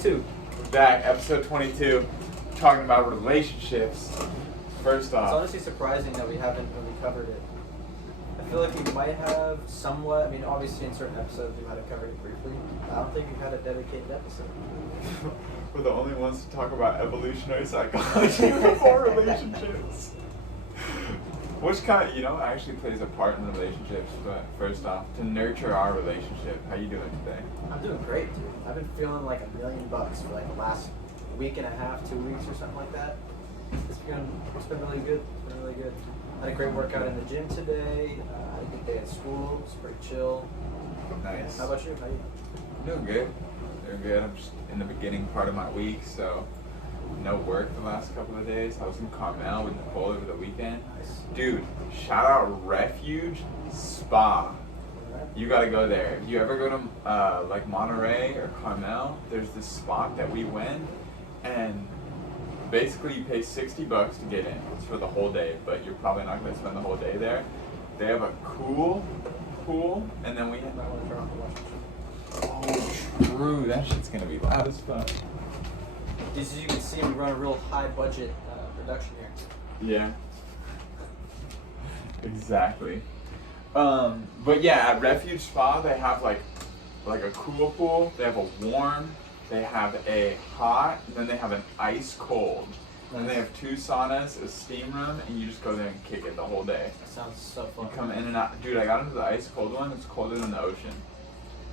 22. We're back, episode 22, talking about relationships. First off, It's honestly surprising that we haven't really covered it. I feel like we might have somewhat. I mean, obviously in certain episodes we might have covered it briefly. I don't think we've had a dedicated episode. we're the only ones to talk about evolutionary psychology before relationships. Which actually plays a part in relationships. But first off, to nurture our relationship, how you doing today? I'm doing great, dude. I've been feeling like $1 million for like the last week and a half, 2 weeks or something like that. It's been really good. It's been really good. I had a great workout in the gym today. I had a good day at school. It's pretty chill. Nice. How about you? How you? I'm doing good. Doing good. I'm just in the beginning part of my week, so no work the last couple of days. I was in Carmel with Nicole over the weekend. Nice. Dude, shout out Refuge Spa. You gotta go there. If you ever go to like Monterey or Carmel, there's this spot that we went, and basically you pay $60 to get in. It's for the whole day, but you're probably not gonna spend the whole day there. They have a cool pool, and then we have. Oh, true. That shit's gonna be loud as fuck. As you can see, we run a real high budget production here. Yeah. Exactly. But yeah, at Refuge Spa they have like a cool pool, they have a warm, they have a hot, and then they have an ice cold. And they have 2 saunas, a steam room, and you just go there and kick it the whole day. That sounds so fun. You come in and out. Dude, I got into the ice cold one, it's colder than the ocean.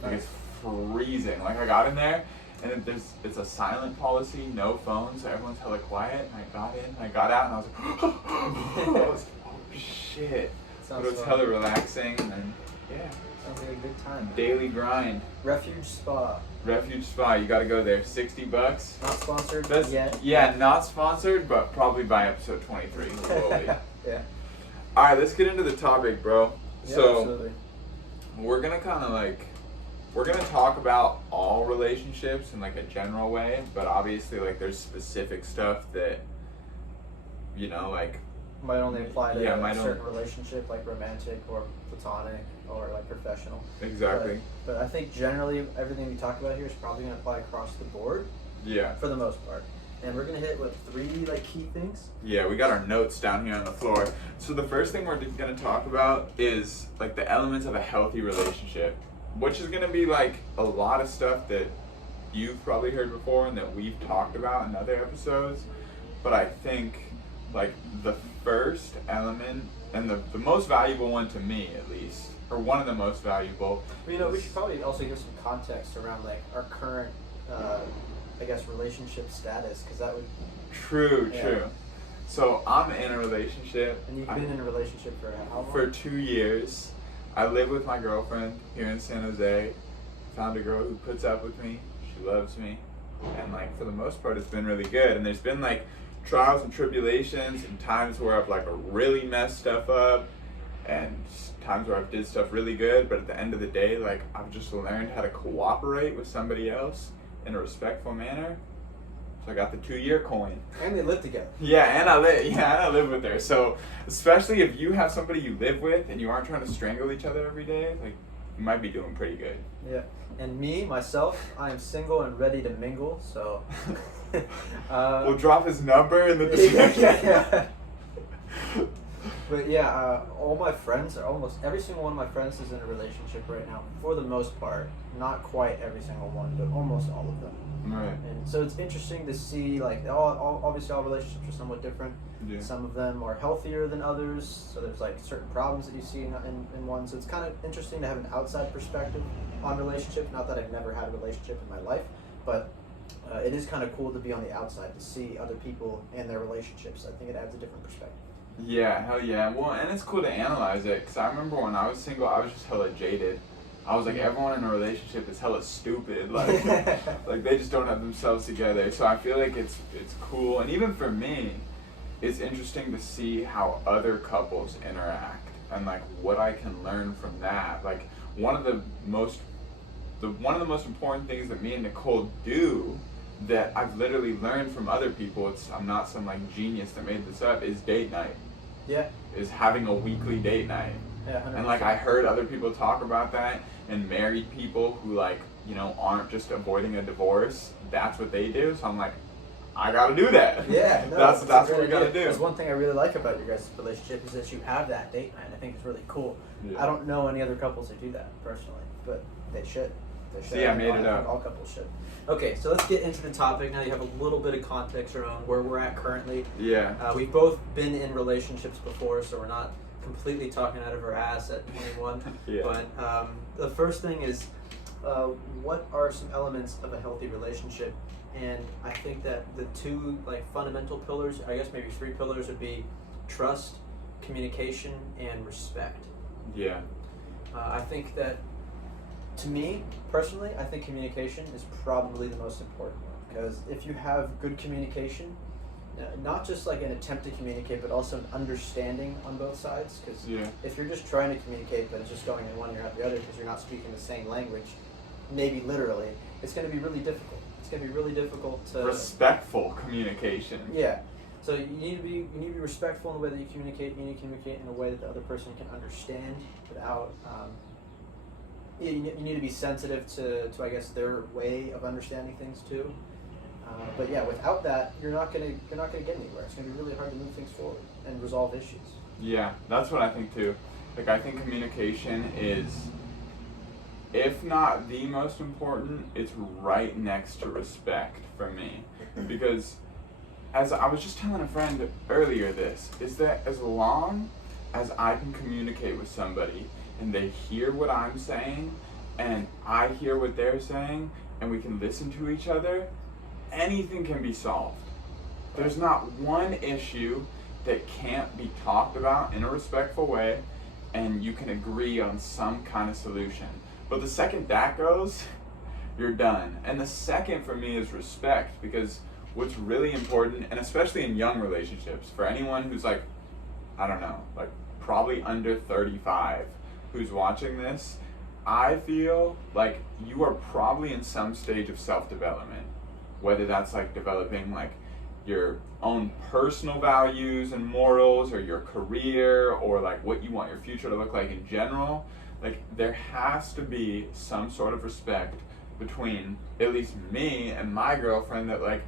Like it's freezing. Like I got in there and it's a silent policy, no phones, so everyone's hella quiet, and I got in, I got out, and I was like, oh shit. But it was hella relaxing, and yeah. Sounds like a good time. Daily grind. Refuge Spa. Refuge Spa, you gotta go there. $60. Not sponsored yet. Yeah, not sponsored, but probably by episode 23 we will be. Yeah. Alright, let's get into the topic, bro. Yeah, so absolutely. we're gonna we're gonna talk about all relationships in like a general way, but obviously like there's specific stuff that might only apply to a certain only relationship, like romantic or platonic or like professional. Exactly. But I think generally everything we talk about here is probably going to apply across the board. Yeah. For the most part. And we're going to hit with 3 like key things. Yeah, we got our notes down here on the floor. So the first thing we're going to talk about is like the elements of a healthy relationship, which is going to be like a lot of stuff that you've probably heard before and that we've talked about in other episodes. But I think like the first element and the most valuable one to me at least, or one of the most valuable. We should probably also give some context around like our current, I guess, relationship status, because that would. True. So I'm in a relationship. And you've been in a relationship for how long? For 2 years. I live with my girlfriend here in San Jose. Found a girl who puts up with me. She loves me, and like for the most part, it's been really good. And there's been like trials and tribulations and times where I've like really messed stuff up and times where I've did stuff really good, but at the end of the day, like I've just learned how to cooperate with somebody else in a respectful manner. So I got the 2-year coin. And they live together. Yeah, and I live with her. So especially if you have somebody you live with and you aren't trying to strangle each other every day, like you might be doing pretty good. Yeah. And myself, I am single and ready to mingle, so we'll drop his number in the description. Yeah. But yeah, all my friends, almost every single one of my friends is in a relationship right now, for the most part. Not quite every single one, but almost all of them. Right. And so it's interesting to see, like, obviously all relationships are somewhat different. Yeah. Some of them are healthier than others, so there's like certain problems that you see in one. So it's kind of interesting to have an outside perspective on relationships. Not that I've never had a relationship in my life, but it is kind of cool to be on the outside to see other people and their relationships. I think it adds a different perspective. Yeah, hell yeah. Well, and it's cool to analyze it, because I remember when I was single, I was just hella jaded. I was like, everyone in a relationship is hella stupid. Like, like they just don't have themselves together. So I feel like it's cool. And even for me, it's interesting to see how other couples interact and like what I can learn from that. Like one of the most important things that me and Nicole do that I've literally learned from other people, I'm not some like genius that made this up, is date night. Yeah. Is having a weekly date night. Yeah, 100%. And like I heard other people talk about that, and married people who like you know, aren't just avoiding a divorce, that's what they do. So I'm like, I gotta do that. Yeah, no, that's what we gotta do. That's one thing I really like about your guys' relationship is that you have that date night. I think it's really cool. Yeah. I don't know any other couples that do that personally, but they should. They should. See, I made it up. All couples should. Okay, so let's get into the topic. Now you have a little bit of context around where we're at currently. Yeah. We've both been in relationships before, so we're not completely talking out of our ass at 21. Yeah. But the first thing is, what are some elements of a healthy relationship? And I think that the two fundamental pillars, I guess maybe three pillars, would be trust, communication, and respect. Yeah. I think that, to me personally, I think communication is probably the most important one, because if you have good communication, not just like an attempt to communicate, but also an understanding on both sides, because if you're just trying to communicate but it's just going in one ear out the other because you're not speaking the same language, maybe literally, it's going to be really difficult. It's going to be really difficult to... Respectful communication. Yeah. So you need to be respectful in the way that you communicate. You need to communicate in a way that the other person can understand without... you need to be sensitive to I guess their way of understanding things too. But yeah, without that, you're not gonna get anywhere. It's gonna be really hard to move things forward and resolve issues. Yeah, that's what I think too. Like, I think communication is, if not the most important, it's right next to respect for me. Because as I was just telling a friend earlier, this is that as long as I can communicate with somebody and they hear what I'm saying and I hear what they're saying and we can listen to each other, anything can be solved. There's not one issue that can't be talked about in a respectful way and you can agree on some kind of solution. But the second that goes, you're done. And the second for me is respect, because what's really important, and especially in young relationships, for anyone who's like, I don't know, like probably under 35 who's watching this, I feel like you are probably in some stage of self-development, whether that's like developing like your own personal values and morals, or your career, or like what you want your future to look like in general. Like, there has to be some sort of respect between at least me and my girlfriend, that like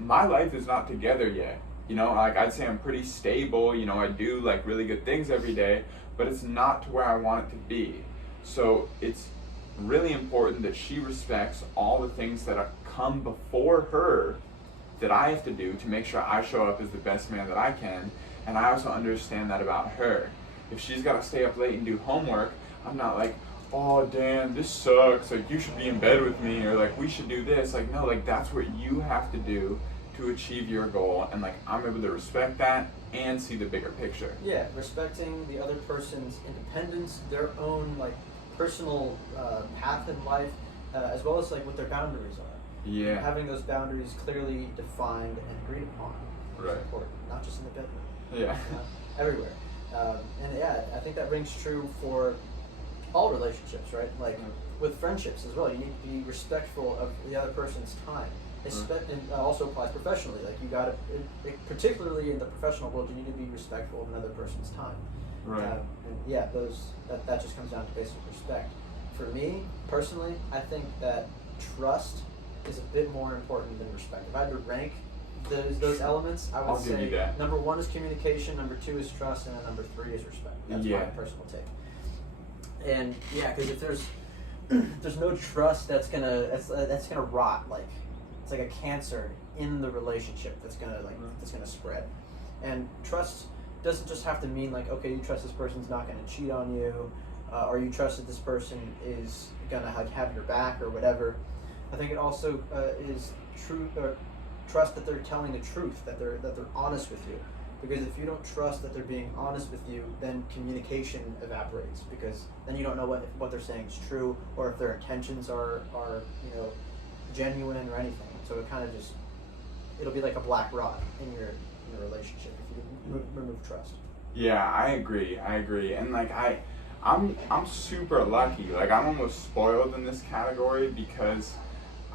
my life is not together yet. You know, like I'd say I'm pretty stable, you know, I do like really good things every day, but it's not to where I want it to be. So it's really important that she respects all the things that come before her that I have to do to make sure I show up as the best man that I can. And I also understand that about her. If she's got to stay up late and do homework, I'm not like, oh damn, this sucks, like you should be in bed with me, or like we should do this. Like, no, like that's what you have to do to achieve your goal, and like I'm able to respect that and see the bigger picture. Yeah, respecting the other person's independence, their own like personal path in life, as well as like what their boundaries are. Yeah. Having those boundaries clearly defined and agreed upon is important, not just in the bedroom. Yeah. Everywhere. And yeah, I think that rings true for all relationships, right? Like with friendships as well. You need to be respectful of the other person's time. It also applies professionally. Like you gotta, particularly in the professional world, you need to be respectful of another person's time. Right. And yeah, that just comes down to basic respect. For me personally, I think that trust is a bit more important than respect. If I had to rank those elements, I would say number 1 is communication, number 2 is trust, and then number 3 is respect. That's my personal take. And yeah, because if there's no trust, that's gonna rot. Like it's like a cancer in the relationship that's gonna spread. And trust doesn't just have to mean like, okay, you trust this person's not gonna cheat on you, or you trust that this person is gonna like have your back or whatever. I think it also is trust that they're telling the truth, that they're honest with you. Because if you don't trust that they're being honest with you, then communication evaporates, because then you don't know what they're saying is true, or if their intentions are genuine or anything. So it kind of it'll be like a black rot in your relationship if you remove trust. Yeah, I agree, and like I'm super lucky. Like I'm almost spoiled in this category because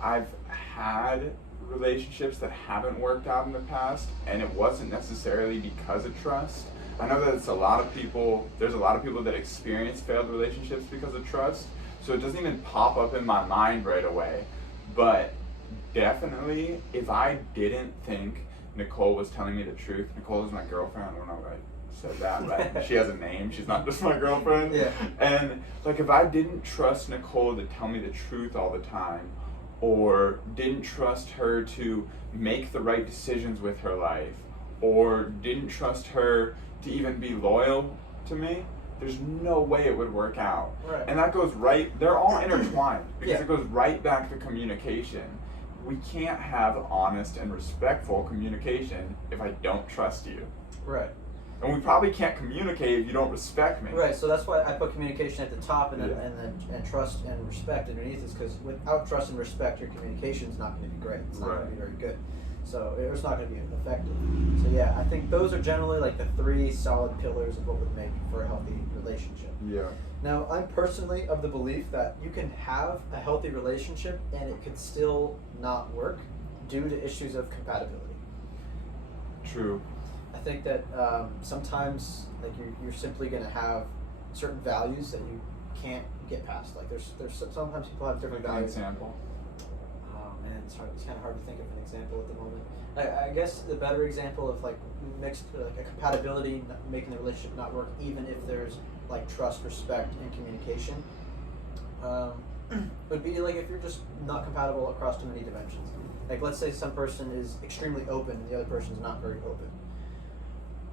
I've had relationships that haven't worked out in the past, and it wasn't necessarily because of trust. I know that there's a lot of people that experience failed relationships because of trust. so it doesn't even pop up in my mind right away. But definitely, if I didn't think Nicole was telling me the truth, Nicole is my girlfriend, I don't know why I said that, but she has a name, she's not just my girlfriend. Yeah. And like, if I didn't trust Nicole to tell me the truth all the time, or didn't trust her to make the right decisions with her life, or didn't trust her to even be loyal to me, there's no way it would work out. Right. And that goes right, they're all intertwined, because Yeah. it goes right back to communication. We can't have honest and respectful communication if I don't trust you. Right. And we probably can't communicate if you don't respect me. Right, so that's why I put communication at the top, and Yeah. and trust and respect underneath is because without trust and respect, your communication is not going to be great. It's not going to be very good. So it's not going to be effective. So yeah, I think those are generally like the 3 solid pillars of what would make for a healthy relationship. Yeah. Now, I'm personally of the belief that you can have a healthy relationship and it could still not work due to issues of compatibility. True. I think that sometimes like you're simply going to have certain values that you can't get past. Like there's sometimes people have different Like an values. example. Oh man, it's kind of hard to think of an example at the moment. I guess the better example of like mixed like a compatibility making the relationship not work, even if there's like trust, respect, and communication, would be like if you're just not compatible across too many dimensions. Like let's say some person is extremely open and the other person is not very open.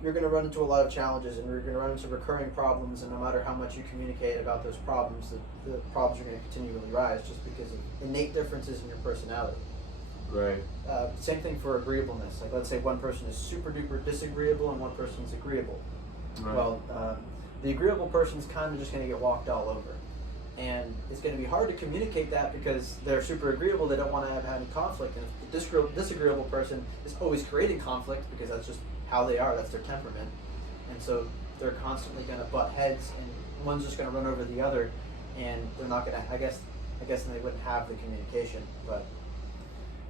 You're going to run into a lot of challenges, and you're going to run into recurring problems, and no matter how much you communicate about those problems, the problems are going to continually rise just because of innate differences in your personality. Right. Same thing for agreeableness. Like let's say one person is super duper disagreeable and one person's agreeable. Right. Well, the agreeable person's kind of just going to get walked all over. And it's going to be hard to communicate that because they're super agreeable, they don't want to have any conflict. And if the disagreeable person is always creating conflict because that's just how they are, that's their temperament. And so they're constantly going to butt heads, and one's just going to run over the other, and they're not going to, I guess then they wouldn't have the communication. But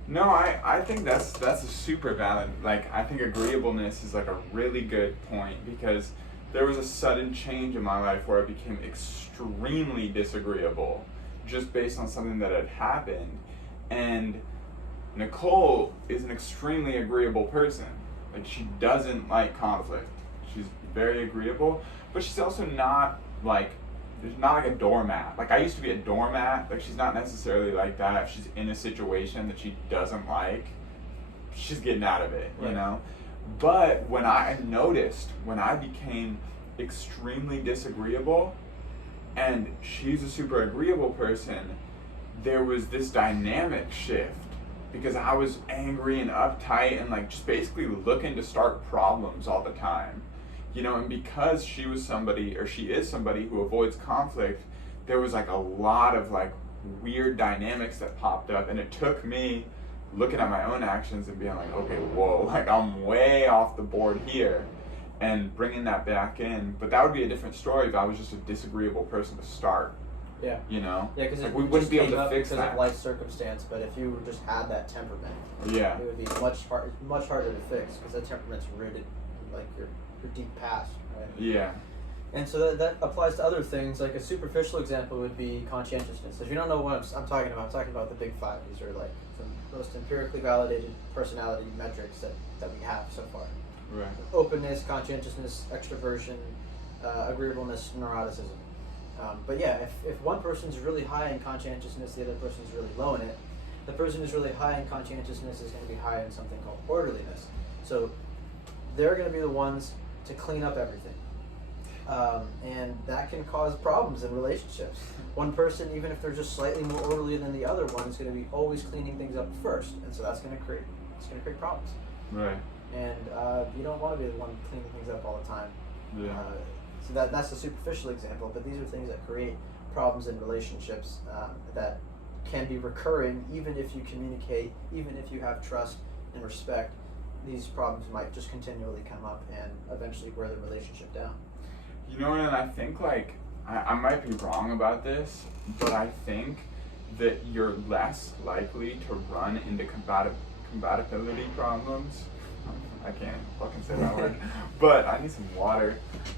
No, I think that's a super valid, like, I think agreeableness is like a really good point, because there was a sudden change in my life where I became extremely disagreeable just based on something that had happened. And Nicole is an extremely agreeable person. Like, she doesn't like conflict. She's very agreeable, but she's also not like, there's not like a doormat. Like, I used to be a doormat. Like, she's not necessarily like that. If she's in a situation that she doesn't like, she's getting out of it, you Right. know? But when I noticed, when I became extremely disagreeable and she's a super agreeable person, there was this dynamic shift, because I was angry and uptight and like just basically looking to start problems all the time. You know, and because she was somebody, or she is somebody who avoids conflict, there was like a lot of like weird dynamics that popped up, and it took me looking at my own actions and being like, okay, whoa, like I'm way off the board here, and bringing that back in. But that would be a different story if I was just a disagreeable person to start. yeah. You know? Yeah, because like, it we just wouldn't be able came to up fix because that. of life circumstance. But if you just had that temperament, Yeah. it would be much harder to fix because that temperament's rooted in like your deep past, right? Yeah. And so that applies to other things. Like a superficial example would be conscientiousness. If you don't know what I'm talking about the big 5. These are like the most empirically validated personality metrics that we have so far. Right. Openness, conscientiousness, extroversion, agreeableness, neuroticism. But yeah, if one person's really high in conscientiousness, the other person's really low in it, the person who's really high in conscientiousness is going to be high in something called orderliness. So they're going to be the ones to clean up everything. And that can cause problems in relationships. One person, even if they're just slightly more orderly than the other one, is going to be always cleaning things up first, and so that's going to create problems. Right. And you don't want to be the one cleaning things up all the time. Yeah. So that's a superficial example, but these are things that create problems in relationships that can be recurring, even if you communicate, even if you have trust and respect. These problems might just continually come up and eventually wear the relationship down. You know, and I think, like, I might be wrong about this, but I think that you're less likely to run into compatibility problems. I can't fucking say that word. But I need some water.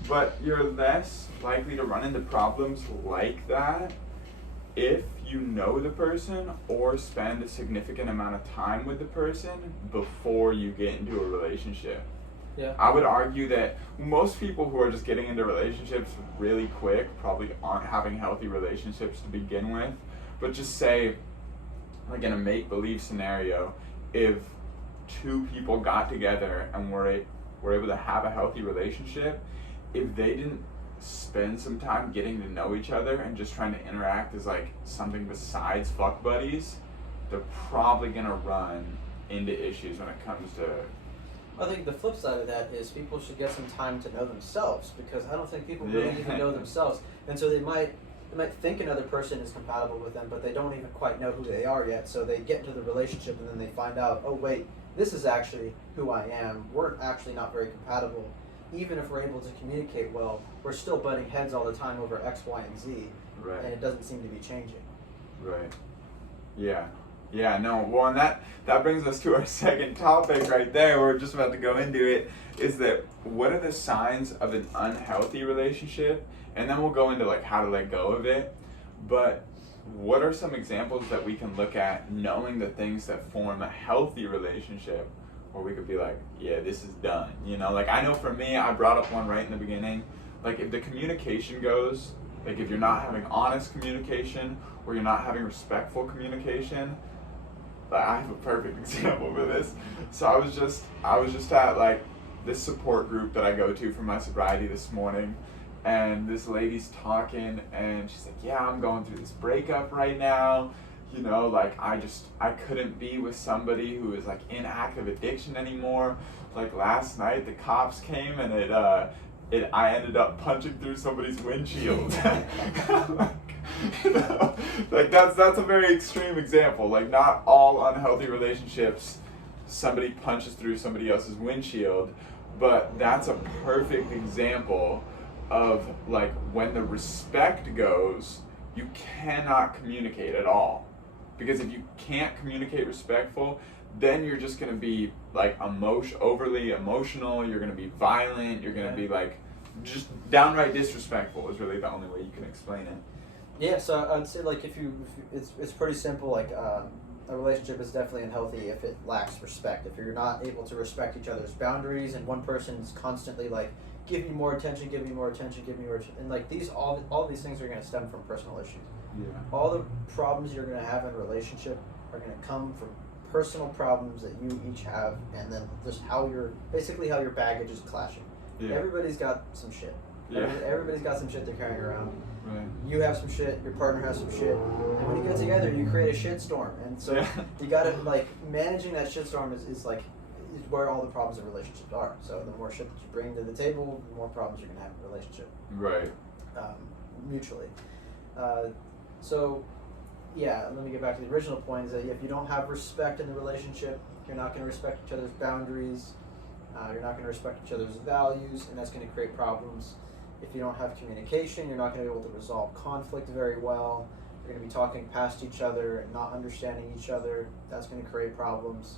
But you're less likely to run into problems like that if you know the person or spend a significant amount of time with the person before you get into a relationship. Yeah. I would argue that most people who are just getting into relationships really quick probably aren't having healthy relationships to begin with. But just say, like in a make-believe scenario, if two people got together and were able to have a healthy relationship, if they didn't spend some time getting to know each other and just trying to interact as like something besides fuck buddies, they're probably gonna run into issues when it comes to. I think the flip side of that is people should get some time to know themselves, because I don't think people really even know themselves, and so they might think another person is compatible with them, but they don't even quite know who they are yet. So they get into the relationship and then they find out, oh wait, this is actually who I am. We're actually not very compatible. Even if we're able to communicate well, we're still butting heads all the time over X, Y, and Z, Right. and it doesn't seem to be changing. Right. Yeah. Yeah, no. Well, and that brings us to our second topic right there. We're just about to go into it. Is that what are the signs of an unhealthy relationship? And then we'll go into like how to let go of it. But what are some examples that we can look at knowing the things that form a healthy relationship, where we could be like, yeah, this is done. You know, like I know for me, I brought up one right in the beginning. Like if the communication goes, like if you're not having honest communication or you're not having respectful communication, like I have a perfect example for this. So I was just at like this support group that I go to for my sobriety this morning, and this lady's talking and she's like, yeah, I'm going through this breakup right now. You know, like I couldn't be with somebody who is like in active addiction anymore. Like last night the cops came and I ended up punching through somebody's windshield. You know, like that's a very extreme example. Like not all unhealthy relationships somebody punches through somebody else's windshield, but that's a perfect example of like when the respect goes, you cannot communicate at all. Because if you can't communicate respectful, then you're just gonna be like overly emotional, you're gonna be violent, you're gonna be like just downright disrespectful is really the only way you can explain it. Yeah, so I'd say like if you it's pretty simple. Like a relationship is definitely unhealthy if it lacks respect. If you're not able to respect each other's boundaries, and one person is constantly like, give me more attention, give me more attention, give me more attention, and like all these things are going to stem from personal issues. Yeah. All the problems you're going to have in a relationship are going to come from personal problems that you each have, and then just how your baggage is clashing. Yeah. Everybody's got some shit. Yeah. Everybody's got some shit they're carrying around. Right. You have some shit, your partner has some shit, and when you get together, you create a shit storm. And so you gotta, like, managing that shit storm is where all the problems in relationships are. So the more shit that you bring to the table, the more problems you're gonna have in a relationship. Right. Mutually. So, yeah, let me get back to the original point, is that if you don't have respect in the relationship, you're not gonna respect each other's boundaries, you're not gonna respect each other's values, and that's gonna create problems. If you don't have communication, you're not going to be able to resolve conflict very well. You're going to be talking past each other and not understanding each other. That's going to create problems.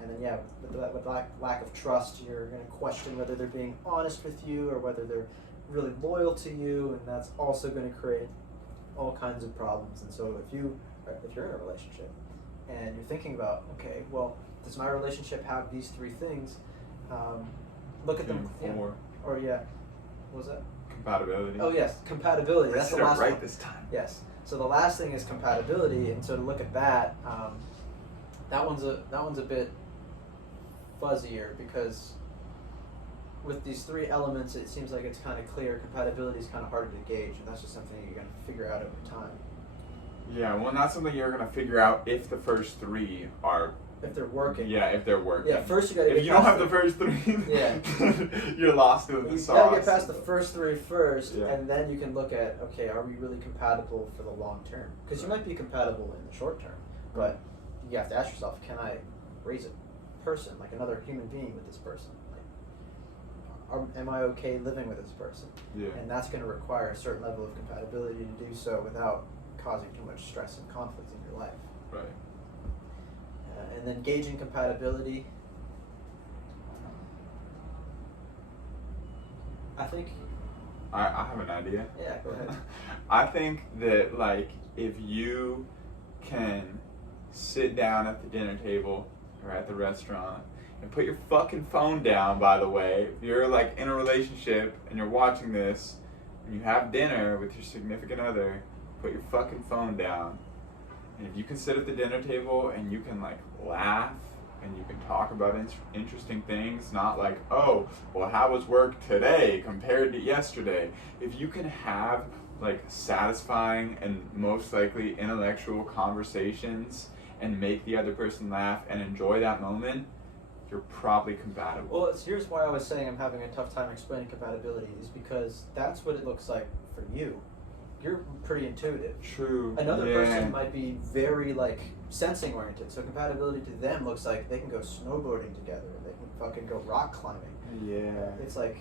And then, yeah, with lack of trust, you're going to question whether they're being honest with you or whether they're really loyal to you, and that's also going to create all kinds of problems. And so if you're in a relationship and you're thinking about, okay, well, does my relationship have these three things? Look at them. Four. Or yeah. What was that? Compatibility. Oh yes, compatibility. That's the last right one. this time. Yes. So the last thing is compatibility, and so to look at that, that one's a bit fuzzier, because with these three elements, it seems like it's kind of clear. Compatibility is kind of harder to gauge, and that's just something you're going to figure out over time. Yeah, well, that's something you're going to figure out if the first three are. If they're working. Yeah, if they're working. Yeah, first you got to. If you don't have the first three, you're lost in the sauce. You got to get past the first three first, yeah. And then you can look at, okay, are we really compatible for the long term? Because you might be compatible in the short term, but you have to ask yourself, can I raise a person, like another human being, with this person? Like, am I okay living with this person? Yeah. And that's going to require a certain level of compatibility to do so without causing too much stress and conflict in your life. Right. And then gauging compatibility, I think I have an idea. Yeah, go ahead. I think that, like, if you can sit down at the dinner table or at the restaurant and put your fucking phone down, by the way, if you're, like, in a relationship and you're watching this and you have dinner with your significant other, put your fucking phone down. And if you can sit at the dinner table and you can, like, laugh and you can talk about interesting things, not like, oh, well, how was work today compared to yesterday? If you can have, like, satisfying and most likely intellectual conversations and make the other person laugh and enjoy that moment, you're probably compatible. Well, here's why I was saying I'm having a tough time explaining compatibility, is because that's what it looks like for you. You're pretty intuitive. True. Another person might be very, like, sensing oriented, so compatibility to them looks like they can go snowboarding together, they can fucking go rock climbing. Yeah. It's like,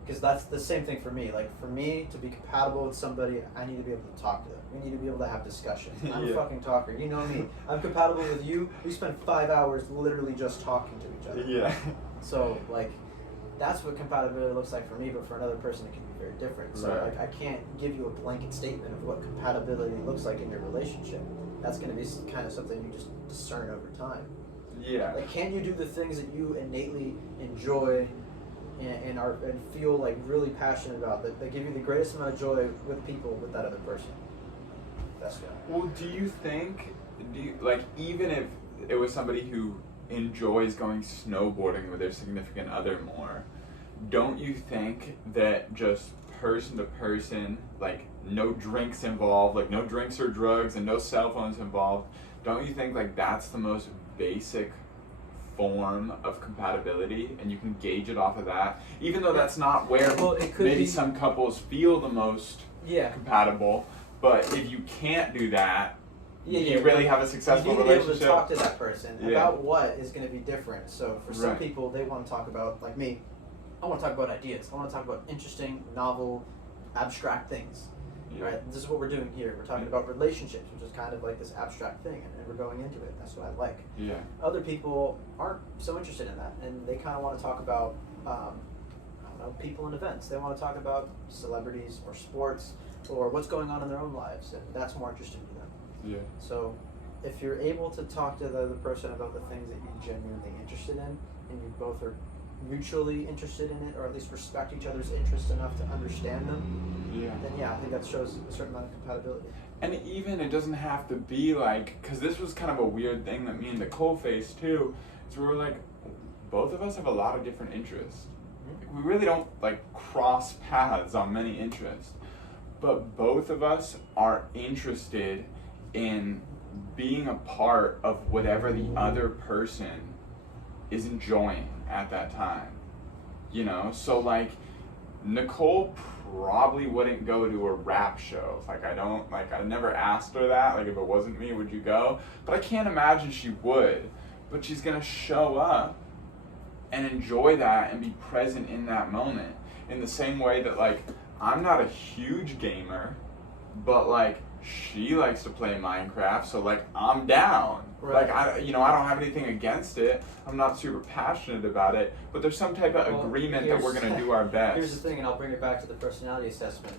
because that's the same thing for me. Like, for me to be compatible with somebody, I need to be able to talk to them. We need to be able to have discussions. I'm a fucking talker. You know me. I'm compatible with you. We spend 5 hours literally just talking to each other. Yeah. So, like, that's what compatibility looks like for me, but for another person it can be very different. So, Right. like, I can't give you a blanket statement of what compatibility looks like in your relationship. That's going to be kind of something you just discern over time. Yeah. Like, can you do the things that you innately enjoy and feel, like, really passionate about, that give you the greatest amount of joy with people, with that other person? That's good. Well, do you, like, even if it was somebody who enjoys going snowboarding with their significant other more, don't you think that just person to person, like, no drinks involved, like, no drinks or drugs and no cell phones involved, don't you think, like, that's the most basic form of compatibility, and you can gauge it off of that, even though that's not where maybe some couples feel the most compatible? But if you can't do that, you really have a successful relationship. You need to be able to talk to that person about what is going to be different. So for some people, they want to talk about, like me, I want to talk about ideas. I want to talk about interesting, novel, abstract things. Right? This is what we're doing here. We're talking about relationships, which is kind of like this abstract thing, and we're going into it. That's what I like. Yeah. Other people aren't so interested in that, and they kind of want to talk about, I don't know, people and events. They want to talk about celebrities or sports or what's going on in their own lives, and that's more interesting to them. Yeah. So if you're able to talk to the other person about the things that you're genuinely interested in, and you both are mutually interested in it, or at least respect each other's interests enough to understand them, then I think that shows a certain amount of compatibility. And even it doesn't have to be like, because this was kind of a weird thing that me and Nicole faced too, is we were like, both of us have a lot of different interests. We really don't, like, cross paths on many interests, but both of us are interested in being a part of whatever the other person is enjoying at that time, you know? So, like, Nicole probably wouldn't go to a rap show. Like, I never asked her that. Like, if it wasn't me, would you go? But I can't imagine she would. But she's gonna show up and enjoy that and be present in that moment. In the same way that, like, I'm not a huge gamer, but, like, she likes to play Minecraft, so, like, I'm down. Right. Like, I don't have anything against it. I'm not super passionate about it, but there's some type of agreement that we're gonna do our best. Here's the thing, and I'll bring it back to the personality assessment.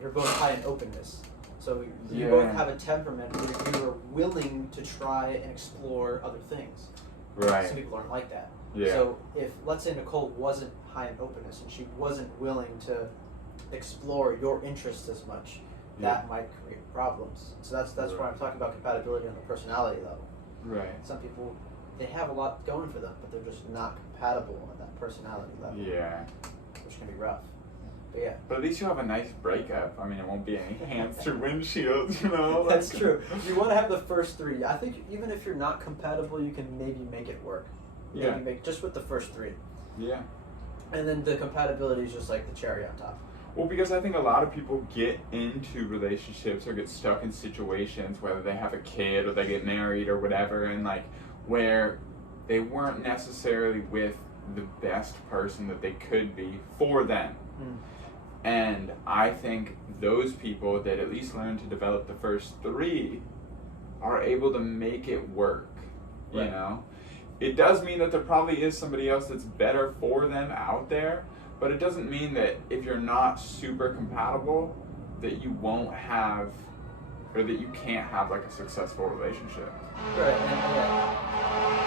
You're both high in openness, so you both have a temperament where you are willing to try and explore other things. Right. Some people aren't like that. Yeah. So if, let's say, Nicole wasn't high in openness and she wasn't willing to explore your interests as much, that might create problems. So that's why I'm talking about compatibility on the personality level. Right. Some people, they have a lot going for them, but they're just not compatible on that personality level. Yeah. Which can be rough. But yeah. But at least you'll have a nice breakup. I mean, it won't be any hands through windshields, you know? That's true. You want to have the first three. I think even if you're not compatible, you can maybe make it work. Maybe make just with the first three. Yeah. And then the compatibility is just like the cherry on top. Well, because I think a lot of people get into relationships or get stuck in situations, whether they have a kid or they get married or whatever, and, like, where they weren't necessarily with the best person that they could be for them. And I think those people that at least learn to develop the first three are able to make it work, you know? It does mean that there probably is somebody else that's better for them out there, But it doesn't mean that if you're not super compatible, that you won't have, or that you can't have like a successful relationship. Right, and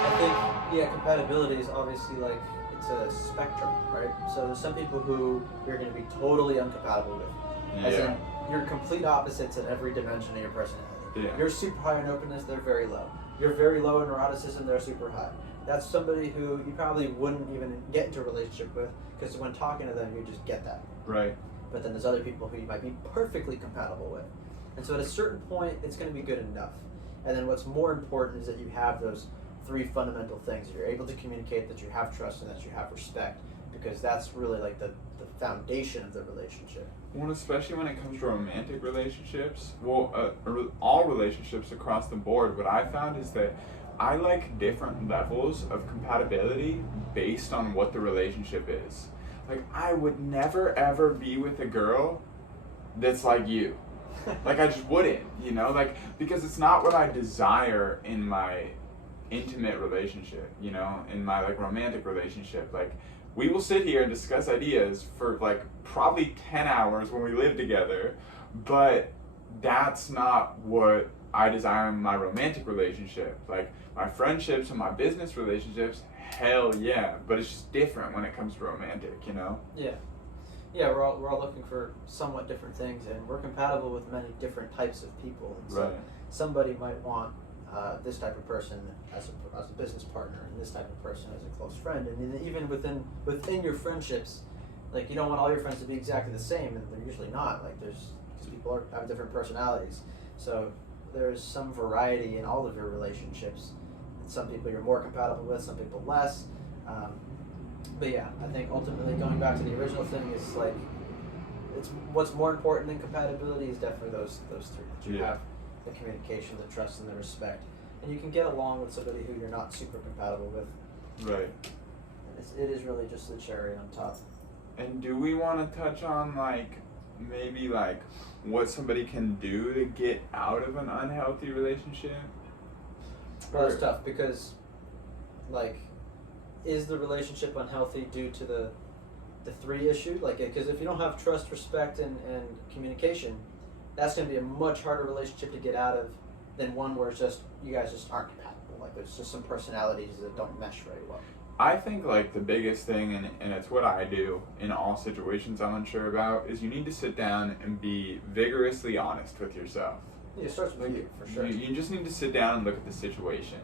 I think compatibility is obviously like it's a spectrum, right? So there's some people who you're going to be totally incompatible with, as in you're complete opposites in every dimension of your personality. Yeah. You're super high in openness, they're very low. You're very low in eroticism, they're super high. That's somebody who you probably wouldn't even get into a relationship with, because when talking to them, you just get that. Right. But then there's other people who you might be perfectly compatible with. And so at a certain point, it's going to be good enough. And then what's more important is that you have those three fundamental things. You're able to communicate, that you have trust, and that you have respect, because that's really like the foundation of the relationship. Well, especially when it comes to romantic relationships, all relationships across the board, what I found is that I like different levels of compatibility based on what the relationship is. Like, I would never ever be with a girl that's like you. Like, I just wouldn't, you know? Like, because it's not what I desire in my intimate relationship, you know? In my, like, romantic relationship. Like, we will sit here and discuss ideas for, like, probably 10 hours when we live together, but that's not what I desire in my romantic relationship. Like, my friendships and my business relationships, hell yeah, but it's just different when it comes to romantic, you know? Yeah, we're all looking for somewhat different things, and we're compatible with many different types of people. And so Right. somebody might want this type of person as a business partner, and this type of person as a close friend. And even within your friendships, like, you don't want all your friends to be exactly the same, and they're usually not. Like, because people have different personalities, so there's some variety in all of your relationships. And some people you're more compatible with, some people less. But yeah, I think ultimately going back to the original thing is like, it's what's more important than compatibility is definitely those three. That you have the communication, the trust, and the respect, and you can get along with somebody who you're not super compatible with. Right. And it is really just the cherry on top. And do we want to touch on, like, maybe like what somebody can do to get out of an unhealthy relationship? Well, it's tough because, like, is the relationship unhealthy due to the three issue? Like, because if you don't have trust, respect, and communication, that's going to be a much harder relationship to get out of than one where it's just you guys just aren't compatible. Like, there's just some personalities that don't mesh very well. I think, like, the biggest thing, and it's what I do in all situations I'm unsure about, is you need to sit down and be vigorously honest with yourself. Yeah, it starts with you, for sure. You just need to sit down and look at the situation.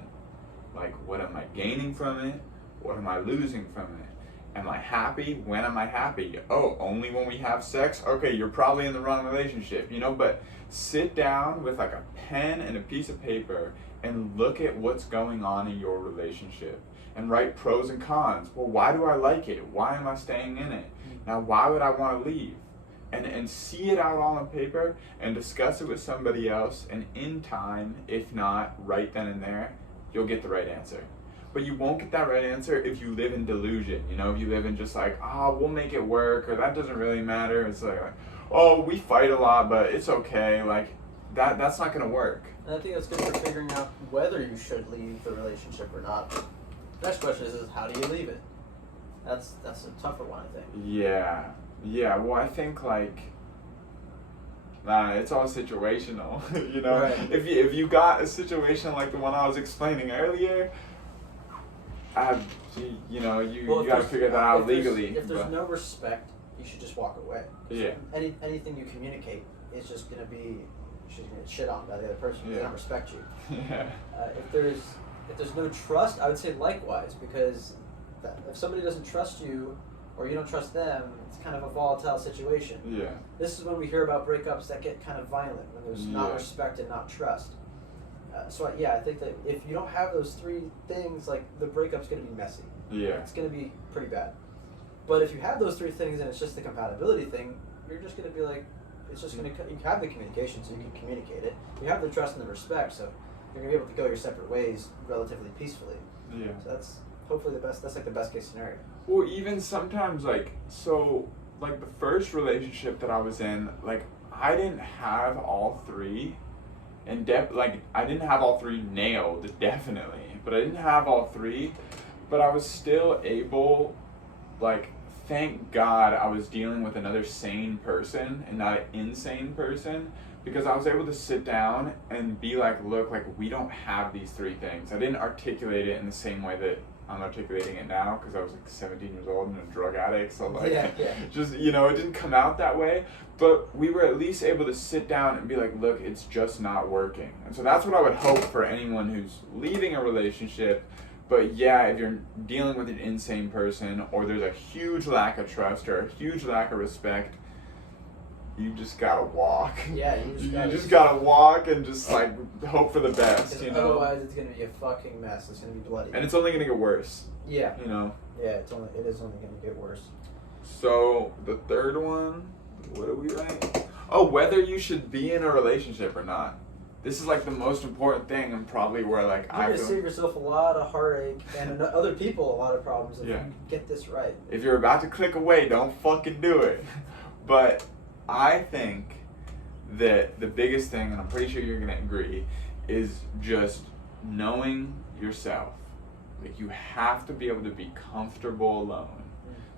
Like, what am I gaining from it? What am I losing from it? Am I happy? When am I happy? Oh, only when we have sex? Okay, you're probably in the wrong relationship, you know? But sit down with, like, a pen and a piece of paper and look at what's going on in your relationship and write pros and cons. Well, why do I like it? Why am I staying in it? Now, why would I want to leave? And see it out on paper and discuss it with somebody else, and in time, if not right then and there, you'll get the right answer. But you won't get that right answer if you live in delusion, you know, if you live in just like, oh, we'll make it work, or that doesn't really matter. It's like, oh, we fight a lot, but it's okay. Like, that's not going to work. And I think that's good for figuring out whether you should leave the relationship or not. The next question is how do you leave it? That's a tougher one, I think. Yeah, well, I think, like, it's all situational, you know? Right. If you got a situation like the one I was explaining earlier, you gotta figure that out legally. If there's no respect, you should just walk away. Yeah. Anything you communicate is just gonna be, she's gonna get shit on by the other person. They don't respect you. Yeah. If there's no trust, I would say likewise, because if somebody doesn't trust you or you don't trust them, it's kind of a volatile situation. Yeah. This is when we hear about breakups that get kind of violent, when there's not respect and not trust. I think that if you don't have those three things, like, the breakup's going to be messy. Yeah. It's going to be pretty bad. But if you have those three things and it's just the compatibility thing, you're just going to be like, it's just going to, you have the communication so you can communicate it. You have the trust and the respect, so you're going to be able to go your separate ways relatively peacefully. Yeah. So that's hopefully that's like the best case scenario. Well, even sometimes, like, so, like, the first relationship that I was in, like, I didn't have all three. And I didn't have all three nailed, definitely, but I didn't have all three, but I was still able, like, thank God I was dealing with another sane person and not an insane person, because I was able to sit down and be like, look, like, we don't have these three things. I didn't articulate it in the same way that I'm articulating it now, because I was like 17 years old and a drug addict, so like, just, you know, it didn't come out that way, but we were at least able to sit down and be like, look, it's just not working. And so that's what I would hope for anyone who's leaving a relationship. But yeah, if you're dealing with an insane person, or there's a huge lack of trust or a huge lack of respect, you just gotta walk. Yeah, you just gotta walk and just like hope for the best, you know. Otherwise, it's gonna be a fucking mess. It's gonna be bloody. And it's only gonna get worse. Yeah. You know. Yeah, it is only gonna get worse. So the third one, what are we writing? Oh, whether you should be in a relationship or not. This is like the most important thing, and probably where like you're gonna save yourself a lot of heartache and other people a lot of problems if you get this right. If you're about to click away, don't fucking do it. But I think that the biggest thing, and I'm pretty sure you're gonna agree, is just knowing yourself. Like, you have to be able to be comfortable alone.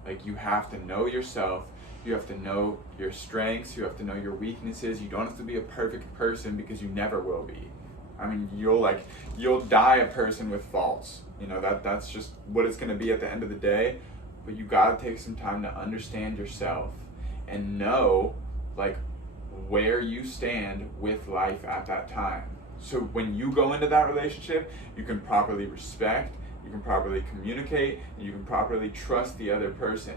Like, you have to know yourself. You have to know your strengths. You have to know your weaknesses. You don't have to be a perfect person, because you never will be. I mean, you'll die a person with faults. You know, that's just what it's gonna be at the end of the day. But you gotta take some time to understand yourself and know like where you stand with life at that time. So when you go into that relationship, you can properly respect, you can properly communicate, and you can properly trust the other person.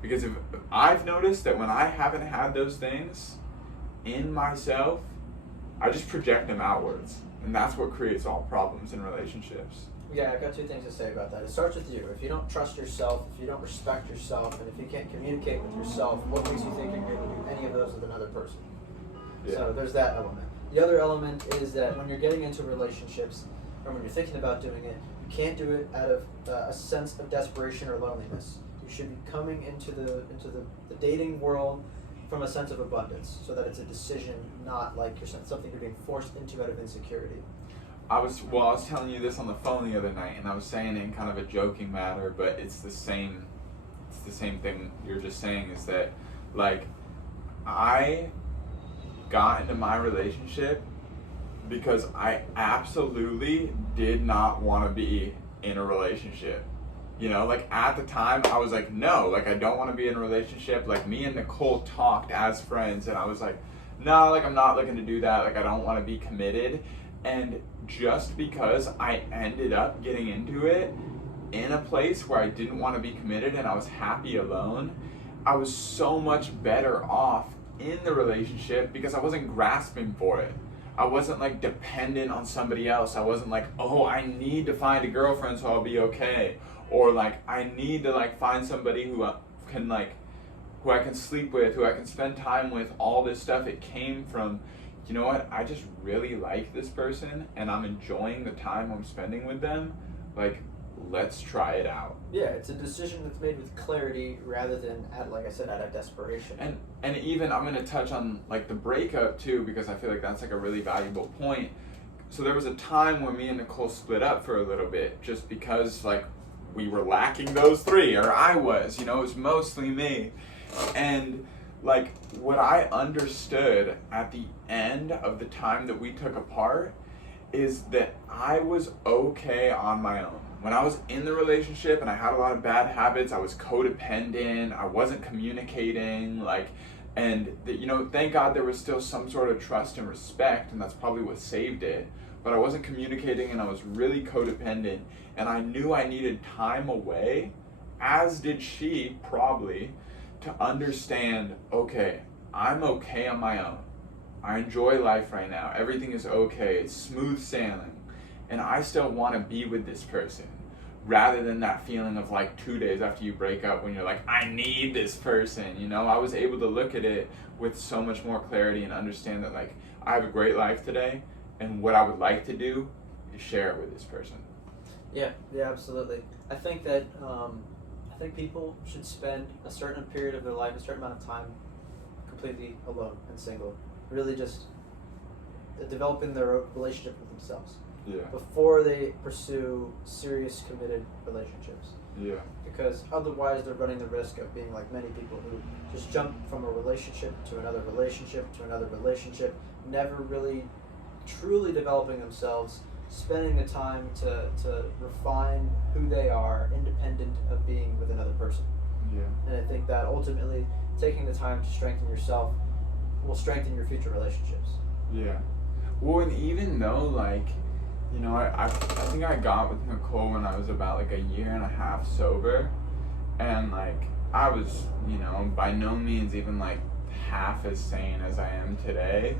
Because if I've noticed that when I haven't had those things in myself, I just project them outwards. And that's what creates all problems in relationships. Yeah, I've got two things to say about that. It starts with you. If you don't trust yourself, if you don't respect yourself, and if you can't communicate with yourself, what makes you think you're going to do any of those with another person? Yeah. So there's that element. The other element is that when you're getting into relationships, or when you're thinking about doing it, you can't do it out of a sense of desperation or loneliness. You should be coming into the dating world from a sense of abundance, so that it's a decision, not like something you're being forced into out of insecurity. I was telling you this on the phone the other night, and I was saying it in kind of a joking manner, but it's the same thing you're just saying, is that like I got into my relationship because I absolutely did not want to be in a relationship. You know, like at the time I was like, no, like I don't want to be in a relationship. Like me and Nicole talked as friends, and I was like, no, like I'm not looking to do that. Like I don't want to be committed. And just because I ended up getting into it in a place where I didn't want to be committed and I was happy alone, I was so much better off in the relationship because I wasn't grasping for it. I wasn't like dependent on somebody else. I wasn't like, oh, I need to find a girlfriend so I'll be okay. Or like, I need to like find somebody who I can sleep with, who I can spend time with, all this stuff. It came from, you know what, I just really like this person and I'm enjoying the time I'm spending with them. Like, let's try it out. Yeah, it's a decision that's made with clarity rather than, like I said, out of desperation. And even, I'm going to touch on like the breakup too, because I feel like that's like a really valuable point. So there was a time when me and Nicole split up for a little bit, just because like we were lacking those three, or I was, you know, it was mostly me. And like what I understood at the end of the time that we took apart is that I was okay on my own. When I was in the relationship and I had a lot of bad habits, I was codependent, I wasn't communicating, and you know, thank God there was still some sort of trust and respect, and that's probably what saved it. But I wasn't communicating and I was really codependent, and I knew I needed time away, as did she probably, to understand, okay, I'm okay on my own. I enjoy life right now. Everything is okay. It's smooth sailing. And I still want to be with this person, rather than that feeling of like 2 days after you break up when you're like, I need this person. You know, I was able to look at it with so much more clarity and understand that like I have a great life today, and what I would like to do is share it with this person. Yeah, absolutely. I think that people should spend a certain period of their life, a certain amount of time, completely alone and single. Really just developing their relationship with themselves. Yeah. before they pursue serious committed relationships. Yeah. Because otherwise they're running the risk of being like many people who just jump from a relationship to another relationship to another relationship, never really truly developing themselves, spending the time to refine who they are independent of being with another person. Yeah. And I think that ultimately taking the time to strengthen yourself will strengthen your future relationships. Yeah. Well, and even though, like, you know, I think I got with Nicole when I was about like a year and a half sober, and like I was, you know, by no means even like half as sane as I am today,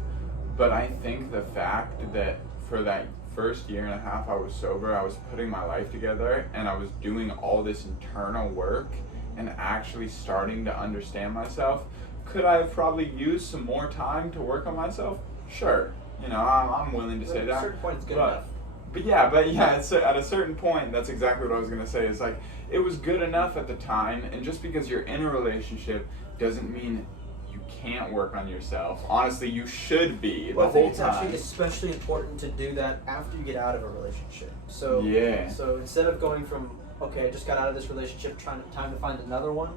but I think the fact that for that first year and a half I was sober, I was putting my life together and I was doing all this internal work and actually starting to understand myself. Could I have probably used some more time to work on myself? Sure. You know, I'm willing to say At that. a certain point, it's good enough. But yeah, at a certain point, that's exactly what I was gonna say. Is like it was good enough at the time, and just because you're in a relationship doesn't mean you can't work on yourself. Honestly, you should be Well, the whole I think it's time. actually especially important to do that after you get out of a relationship. So Yeah. So instead of going from okay, I just got out of this relationship, time to find another one,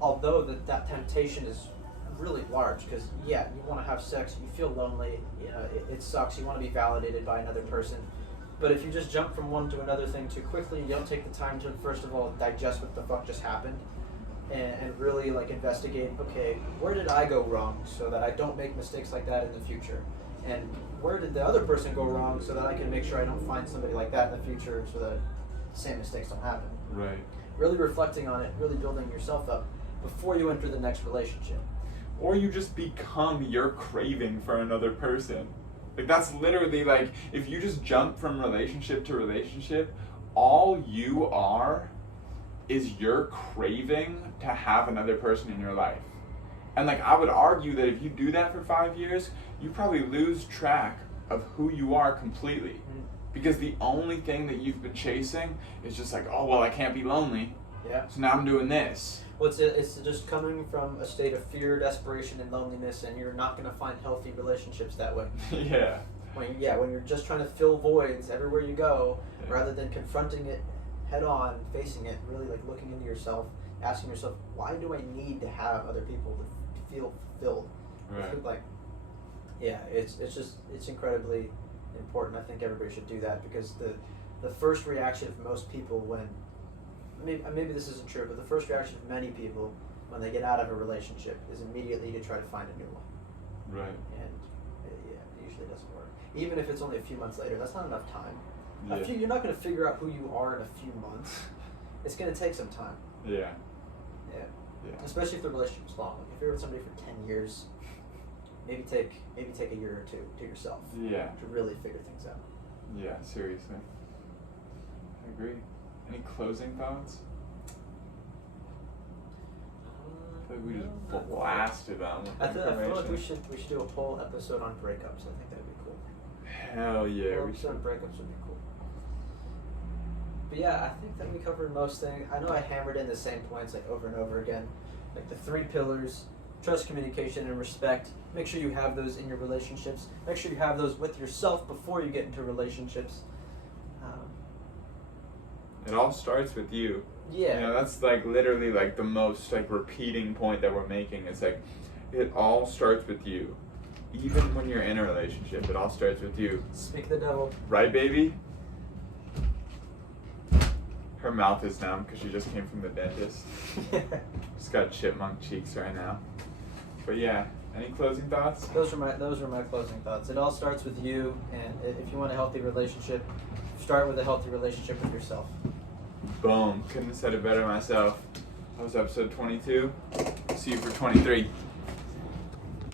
although that temptation is really large because yeah, you want to have sex, you feel lonely, you know, it sucks, you want to be validated by another person. But if you just jump from one to another thing too quickly, you don't take the time to first of all digest what the fuck just happened, and really like investigate. Okay, where did I go wrong so that I don't make mistakes like that in the future, and where did the other person go wrong so that I can make sure I don't find somebody like that in the future so that the same mistakes don't happen. Right. Really reflecting on it, really building yourself up before you enter the next relationship. Or you just become your craving for another person. Like that's literally like if you just jump from relationship to relationship, all you are is your craving to have another person in your life. And like I would argue that if you do that for 5 years, you probably lose track of who you are completely. Because the only thing that you've been chasing is just like, oh well, I can't be lonely. Yeah. So now I'm doing this. Well, it's just coming from a state of fear, desperation, and loneliness, and you're not going to find healthy relationships that way. Yeah. When you're just trying to fill voids everywhere you go, rather than confronting it head on, facing it, really like looking into yourself, asking yourself, why do I need to have other people to feel fulfilled? Right. Like, yeah, it's incredibly important. I think everybody should do that because the first reaction of most people when maybe this isn't true, but the first reaction of many people when they get out of a relationship is immediately to try to find a new one. Right. And it usually doesn't work. Even if it's only a few months later, that's not enough time. Yeah. You're not going to figure out who you are in a few months. It's going to take some time. Yeah. Yeah. Yeah. Especially if the relationship's long. Like if you're with somebody for 10 years, maybe take a year or two to yourself. Yeah. To really figure things out. Yeah, seriously. I agree. Any closing thoughts? I feel like we just blasted them with I feel like information. we should do a whole episode on breakups. I think that'd be cool. Hell yeah, Whole we episode should. on breakups would be cool. But yeah, I think that we covered most things. I know I hammered in the same points like over and over again, like the 3 pillars: trust, communication, and respect. Make sure you have those in your relationships. Make sure you have those with yourself before you get into relationships. It all starts with you. Yeah. You know, that's like literally like the most like repeating point that we're making. It's like it all starts with you. Even when you're in a relationship, it all starts with you. Speak the devil. Right, baby? Her mouth is numb because she just came from the dentist. She's got chipmunk cheeks right now. But yeah, any closing thoughts? Those are my closing thoughts. It all starts with you, and if you want a healthy relationship, start with a healthy relationship with yourself. Boom. Couldn't have said it better myself. That was episode 22. See you for 23.